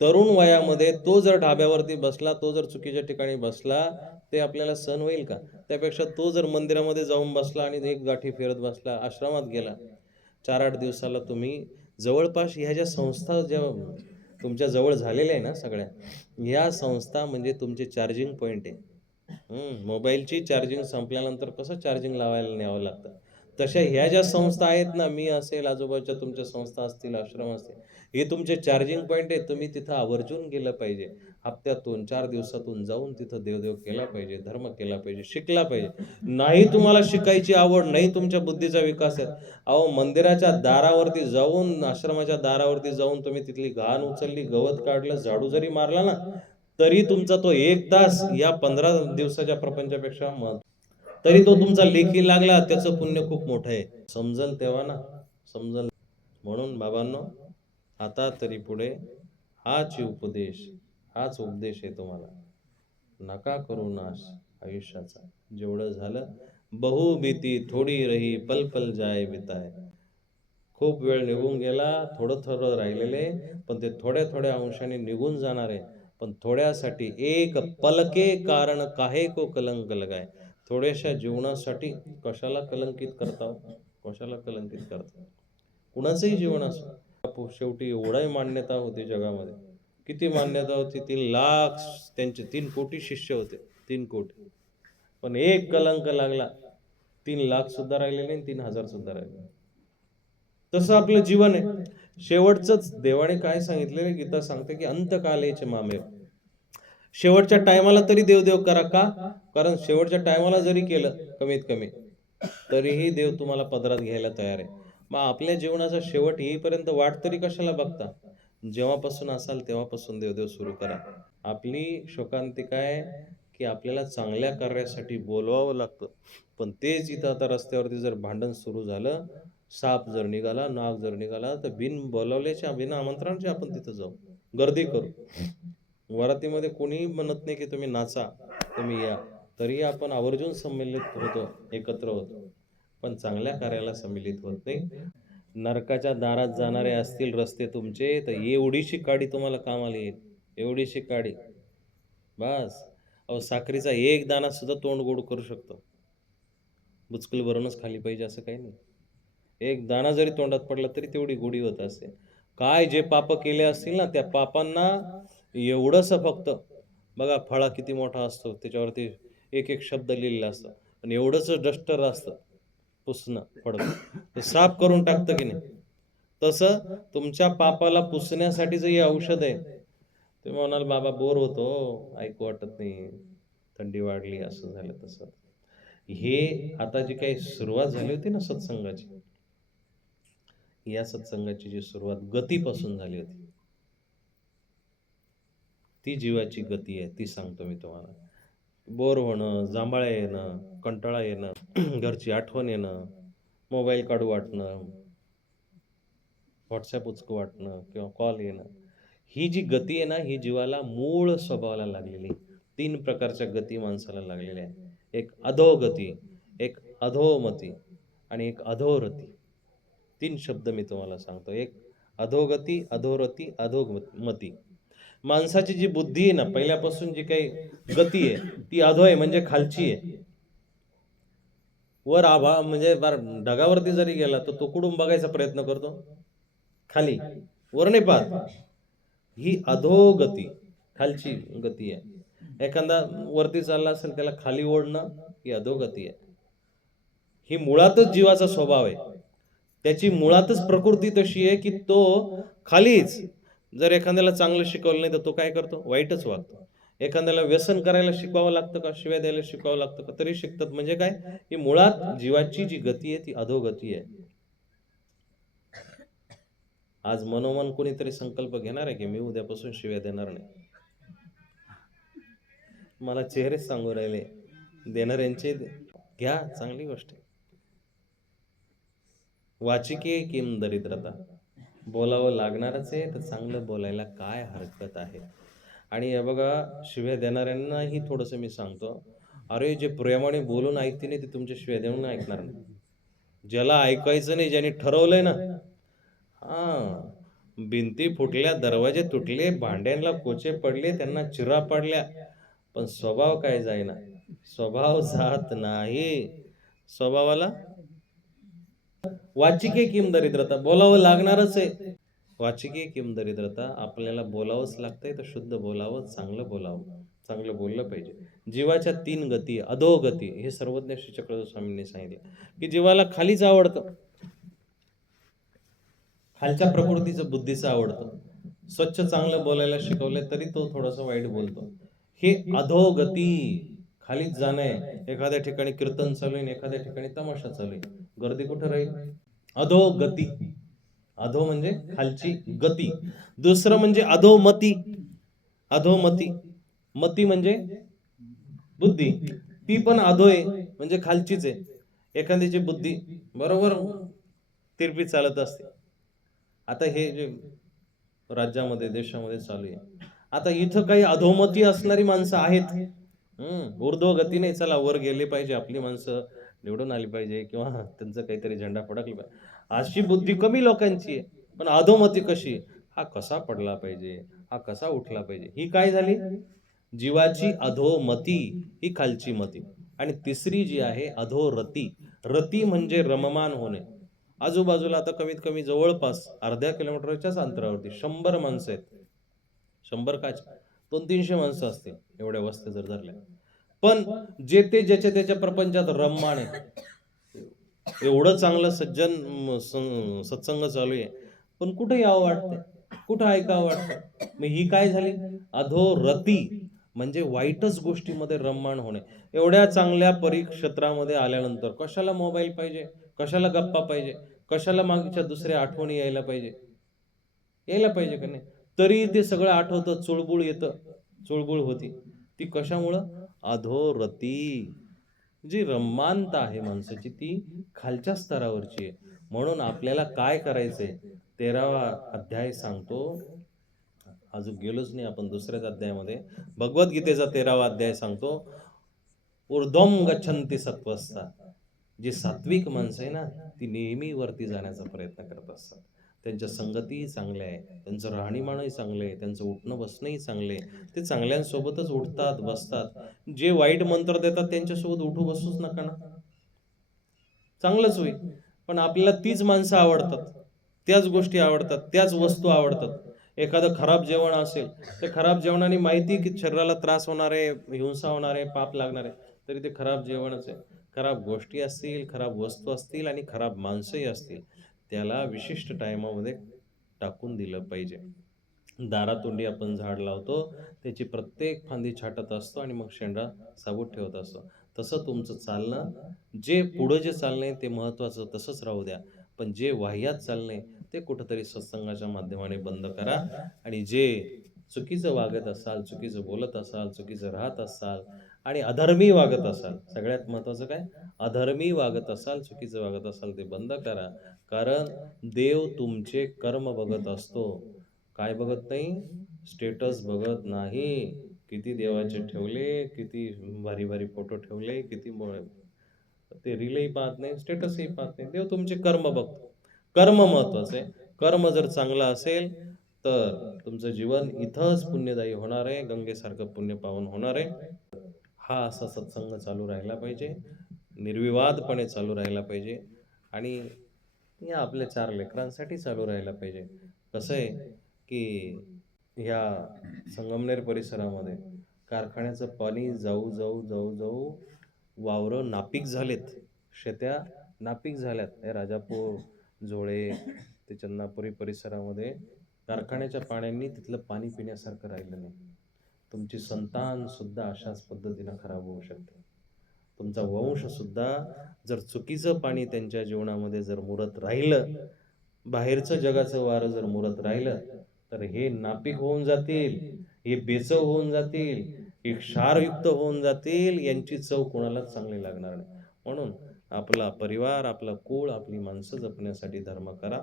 तरुण वयामध्ये तो जर ढाब्यावरती बसला तो जर चुकीच्या ठिकाणी बसला ते आपल्याला सण होईल का? त्यापेक्षा तो जर मंदिरामध्ये जाऊन बसला आणि एक गाठी फिरत बसला आश्रमात गेला चार आठ दिवसाला तुम्ही जवळपास ह्या ज्या संस्था ज्या तुमच्या जवळ झालेल्या आहे ना सगळ्या या संस्था म्हणजे तुमचे चार्जिंग पॉईंट आहे. मोबाईलची चार्जिंग संपल्यानंतर कसं चार्जिंग लावायला न्यावं लागतं? तशा ह्या ज्या संस्था आहेत ना मी असेल आजूबाजूच्या तुमच्या संस्था असतील आश्रम असतील हे तुमचे चार्जिंग पॉईंट आहे तुम्ही तिथं आवर्जून गेलं पाहिजे. हप्त्यातून चार दिवसातून जाऊन तिथं देवदेव केला पाहिजे धर्म केला पाहिजे शिकला पाहिजे. नाही तुम्हाला शिकायची आवड नाही तुमच्या बुद्धीचा विकास आहे. अहो मंदिराच्या दारावरती जाऊन आश्रमाच्या दारावरती जाऊन तुम्ही तिथली घाण उचलली गवत काढलं झाडू जरी मारला ना तरी तुमचा तो एक तास या पंधरा दिवसाच्या प्रपंचापेक्षा महत्त्व तरी तो तुमचा लेखी लागला त्याचं पुण्य खूप मोठं आहे. समजल तेव्हा ना? समजल. म्हणून बाबांनो आता तरी पुढे हाच उपदेश हाच उपदेश आहे तुम्हाला नका करू नाश आयुष्याचा. जेवढं झालं बहु भीती थोडी रही पल पल जाय बिताय. खूप वेळ निघून गेला थोडं थोडं राहिलेले पण ते थोड्या थोड्या अंशाने निघून जाणार. आहे पण थोड्यासाठी एक पलके कारण काहे को कलंक लगाय? थोड्याशा जीवनासाठी कशाला कलंकित करता हो? कशाला कलंकित करता हो? कुणाचंही जीवन असो. बापू, शेवटी एवढाही मान्यता होती जगामध्ये. किती मान्यता होती? तीन लाख त्यांचे तीन कोटी शिष्य होते. तीन कोटी. पण एक कलंक लागला. तीन लाख सुद्धा राहिले नाही तीन हजार सुद्धा राहिले तसं आपलं जीवन आहे. शेवटच देवाने काय सांगितलेलं गीता सांगते की अंतकालेचे मामेव शेवटच्या टायमाला तरी देवदेव करा का? कारण शेवटच्या टायमाला जरी केलं कमीत कमी तरीही देव तुम्हाला पदरात घ्यायला तयार आहे. मग आपल्या जीवनाचा शेवट येईपर्यंत वाट तरी कशाला बघता? जेव्हापासून असाल तेव्हापासून देवदेव सुरू करा. आपली शोकांतिका आहे की आपल्याला चांगल्या कार्यासाठी बोलवावं लागतं. पण तेच इथं आता रस्त्यावरती जर भांडण सुरू झालं साप जर निघाला नाग जर निघाला तर बिन बोलवल्याच्या बिन आमंत्रणाचे आपण तिथं जाऊ. गर्दी करू. वरातीमध्ये कोणीही म्हणत नाही की तुम्ही नाचा तुम्ही या. तरी आपण आवर्जून संमिलित होतो एकत्र होतो. पण चांगल्या कार्याला संमिलित होत नाही. नरकाच्या दारात जाणारे असतील रस्ते तुमचे तर एवढीशी काडी तुम्हाला कामाला येईल. एवढीशी काडी. बस. अहो साखरीचा एक दाना सुद्धा तोंड गोड करू शकतो. बुचकल भरूनच खाली पाहिजे असं काही नाही. एक दाना जरी तोंडात पडला तरी तेवढी गोडी होत असते काय जे पाप केले असतील ना त्या पापांना एवढंसं फक्त. बघा फळा किती मोठा असतो त्याच्यावरती एक एक शब्द लिहिलेला असतं. आणि एवढंसं डस्टर असतं पुसणं पडतं साफ करून टाकतं की नाही? तसं तुमच्या पापाला पुसण्यासाठीच हे औषध आहे. तुम्ही म्हणाल बाबा बोर होतो ऐकू वाटत नाही. थंडी वाढली असं झालं तसं. हे आता जी काही सुरुवात झाली होती ना सत्संगाची या सत्संगाची जी सुरुवात गतीपासून झाली होती ती जीवाची गती आहे ती सांगतो मी तुम्हाला. बोर होणं जांभळ्या येणं कंटाळा येणं घरची आठवण येणं मोबाईल काढू वाटणं व्हॉट्सॲप उचकू वाटणं किंवा कॉल येणं ही जी गती आहे ना ही जीवाला मूळ स्वभावाला लागलेली. तीन प्रकारच्या गती माणसाला लागलेल्या आहे एक अधोगती एक अधोमती आणि एक अधोरती. तीन शब्द मी तुम्हाला सांगतो. एक अधोगती अधोरती अधोमती माणसाची जी बुद्धी आहे ना पहिल्यापासून जी काही गती आहे ती अधो आहे म्हणजे खालची आहे. वर आभा म्हणजे बार ढगावरती जरी गेला तर तो कुठून बघायचा प्रयत्न करतो? खाली. वर नाही पाहत. ही अधोगती खालची गती आहे. एखादा वरती चालला असेल त्याला खाली ओढणं ही अधोगती आहे. ही मुळातच जीवाचा स्वभाव आहे. त्याची मुळातच प्रकृती तशी आहे की तो खालीच जर एखाद्याला चांगलं शिकवलं नाही तर तो काय करतो? वाईटच वागतो. एखाद्याला व्यसन करायला शिकवावं लागतं का? शिव्या द्यायला शिकवावं लागतं का? तरी शिकतात. म्हणजे काय? ही मुळात जीवाची जी गती आहे ती अधोगती आहे. आज मनोमन कोणीतरी संकल्प घेणार आहे की मी उद्यापासून शिव्या देणार नाही? मला चेहरेच सांगू राहिले. देणाऱ्यांचे घ्या चांगली गोष्ट आहे. वाचिके किम दरिद्रता? बोलावं लागणारच आहे तर चांगलं बोलायला काय हरकत आहे? आणि हे बघा शिव्या देणाऱ्यांनाही थोडंसं मी सांगतो. अरे जे प्रेमाने बोलून ऐकते नाही ते तुमच्या शिव्या देऊन ऐकणार नाही. ज्याला ऐकायचं नाही ज्याने ठरवलंय ना. हां भिंती फुटल्या दरवाजे तुटले भांड्यांना कोचे पडले त्यांना चिरा पडल्या. पण स्वभाव काय जाईना? स्वभाव जात नाही. स्वभावाला वाचिके किम दरिद्रता बोलावं लागणारच आहे. वाचिके किम दरिद्रता आपल्याला बोलावंच लागतंय तर शुद्ध बोलावं चांगलं बोलावं चांगलं बोललं पाहिजे. जीवाच्या तीन गती अधोगती हे सर्वज्ञ श्री चक्रधर स्वामींनी सांगितलं. की जीवाला खालीच आवडतं. खालच्या प्रकृतीचं बुद्धीचं आवडतं. स्वच्छ चांगलं बोलायला शिकवलंय तरी तो थोडस वाईट बोलतो. हे अधोगती खालीच जाणं आहे. एखाद्या ठिकाणी कीर्तन चालू आहे आणि एखाद्या ठिकाणी तमाशा चालू आहे. गर्दी कुठं राहील? अधो गती अधो म्हणजे खालची गती. दुसरं म्हणजे अधोमती. अधोमती. मती म्हणजे बुद्धी. ती पण अधो आहे म्हणजे खालचीच आहे. एखाद्याची बुद्धी बरोबर तिरपी चालत असते. आता हे जे राज्यामध्ये देशामध्ये चालू आहे. आता इथं काही अधोमती असणारी माणसं आहेत. हम्म ऊर्ध्वगती नाही चला वर गेले पाहिजे आपली माणसं. निवडून आली पाहिजे किंवा त्यांचा काहीतरी झेंडा फडकला पाहिजे. अशी बुद्धी कमी लोकांची आहे पण अधोमती कशी हा कसा पडला पाहिजे? हा कसा उठला पाहिजे? ही काय झाली? जीवाची अधोमती ही खालची मती. आणि तिसरी जी आहे अधोरती. रती म्हणजे रममान होणे. आजूबाजूला आता कमीत कमी जवळपास अर्ध्या किलोमीटरच्याच अंतरावरती शंभर माणसं आहेत. शंभर काच. दोन तीनशे माणसं असतील एवढ्या वस्त्या जर धरल्या. पण जे ते ज्याच्या त्याच्या प्रपंचात रममाण आहे. एवढं चांगलं सज्जन सत्संग चालू आहे. पण कुठे यावं वाटतंय. कुठं ऐकावं वाटतं मग ही काय झाली? अधोरती म्हणजे वाईटच गोष्टीमध्ये रममाण होणे. एवढ्या चांगल्या परिक्षेत्रामध्ये आल्यानंतर कशाला मोबाईल पाहिजे? कशाला गप्पा पाहिजे? कशाला मागच्या दुसऱ्या आठवणी यायला पाहिजे? यायला पाहिजे का नाही? तरी ते सगळं आठवतं चुळबुळ येतं. चुळबुळ होती. ती कशामुळं? अधोरती. जी रम्मानता आहे माणसाची ती खालच्या स्तरावरची आहे. म्हणून आपल्याला काय करायचंय? तेरावा अध्याय सांगतो. अजून गेलोच नाही आपण दुसऱ्याच अध्यायामध्ये. भगवद्गीतेचा तेरावा अध्याय सांगतो. ऊर्ध्वम गच्छंती सत्वस्ता जी सात्विक माणसं आहे ना ती नेहमी वरती जाण्याचा प्रयत्न करत असतात. त्यांच्या संगतीही चांगल्या आहे त्यांचं राहणीमानही चांगलं आहे त्यांचं उठणं बसणंही चांगलं आहे. ते चांगल्यांसोबतच उठतात बसतात. जे वाईट मंत्र देतात त्यांच्यासोबत उठू बसूच नका ना. चांगलंच होईल. पण आपल्याला तीच माणसं आवडतात. त्याच गोष्टी आवडतात त्याच वस्तू आवडतात. एखादं खराब जेवण असेल तर खराब जेवणाने माहिती की शरीराला त्रास होणार आहे हिंसा होणार आहे पाप लागणार आहे तरी ते खराब जेवणच आहे. खराब गोष्टी असतील खराब वस्तू असतील आणि खराब माणसंही असतील. त्याला विशिष्ट टायमामध्ये टाकून दिलं पाहिजे. दारातोंडी आपण झाड लावतो त्याची प्रत्येक फांदी छाटत असतो आणि मग शेंडा साबूत ठेवत असतो. तसं तुमचं चालणं जे पुढं जे चाललंय ते महत्त्वाचं तसंच राहू द्या. पण जे वाह्यात चाललंय ते कुठंतरी सत्संगाच्या माध्यमाने बंद करा. आणि जे चुकीचं वागत असाल चुकीचं बोलत असाल चुकीचं राहत असाल आणि अधर्मी वागत असाल सगळ्यात महत्त्वाचं काय? अधर्मी वागत असाल चुकीचं वागत असाल ते बंद करा. कारण देव तुमचे कर्म बघत असतो. काय बघत नाही? स्टेटस बघत नाही. किती देवाचे ठेवले किती भारी भारी फोटो ठेवले किती ते रीलही पाहत नाही स्टेटसही पाहत नाही. देव तुमचे कर्म बघतो. कर्म महत्वाचं आहे. कर्म जर चांगलं असेल तर तुमचं जीवन इथंच पुण्यदायी होणार आहे. गंगेसारखं पुण्य पावन होणार आहे. हा असा सत्संग चालू राहिला पाहिजे. निर्विवादपणे चालू राहिला पाहिजे. आणि या आपल्या चार लेकरांसाठी चालू राहायला पाहिजे. कसं आहे की ह्या संगमनेर परिसरामध्ये कारखान्याचं पाणी जाऊ जाऊ जाऊ जाऊ वावरं नापीक झालेत. शेत्या नापीक झाल्यात. हे राजापूर झोळे ते चन्नापुरी परिसरामध्ये कारखान्याच्या पाण्याने तिथलं पाणी पिण्यासारखं राहिलं नाही. तुमची संतानसुद्धा अशाच पद्धतीनं खराब होऊ शकते. तुमचा वंश सुद्धा जर चुकीचं पाणी त्यांच्या जीवनामध्ये जर मुरत राहिलं बाहेरचं जगाचं वारं जर मुरत राहिलं तर हे नापीक होऊन जातील हे बेचव होऊन जातील हे क्षारयुक्त होऊन जातील यांची चव कोणालाच चांगली लागणार नाही. म्हणून आपला परिवार आपला कुळ आपली माणसं जपण्यासाठी धर्म करा.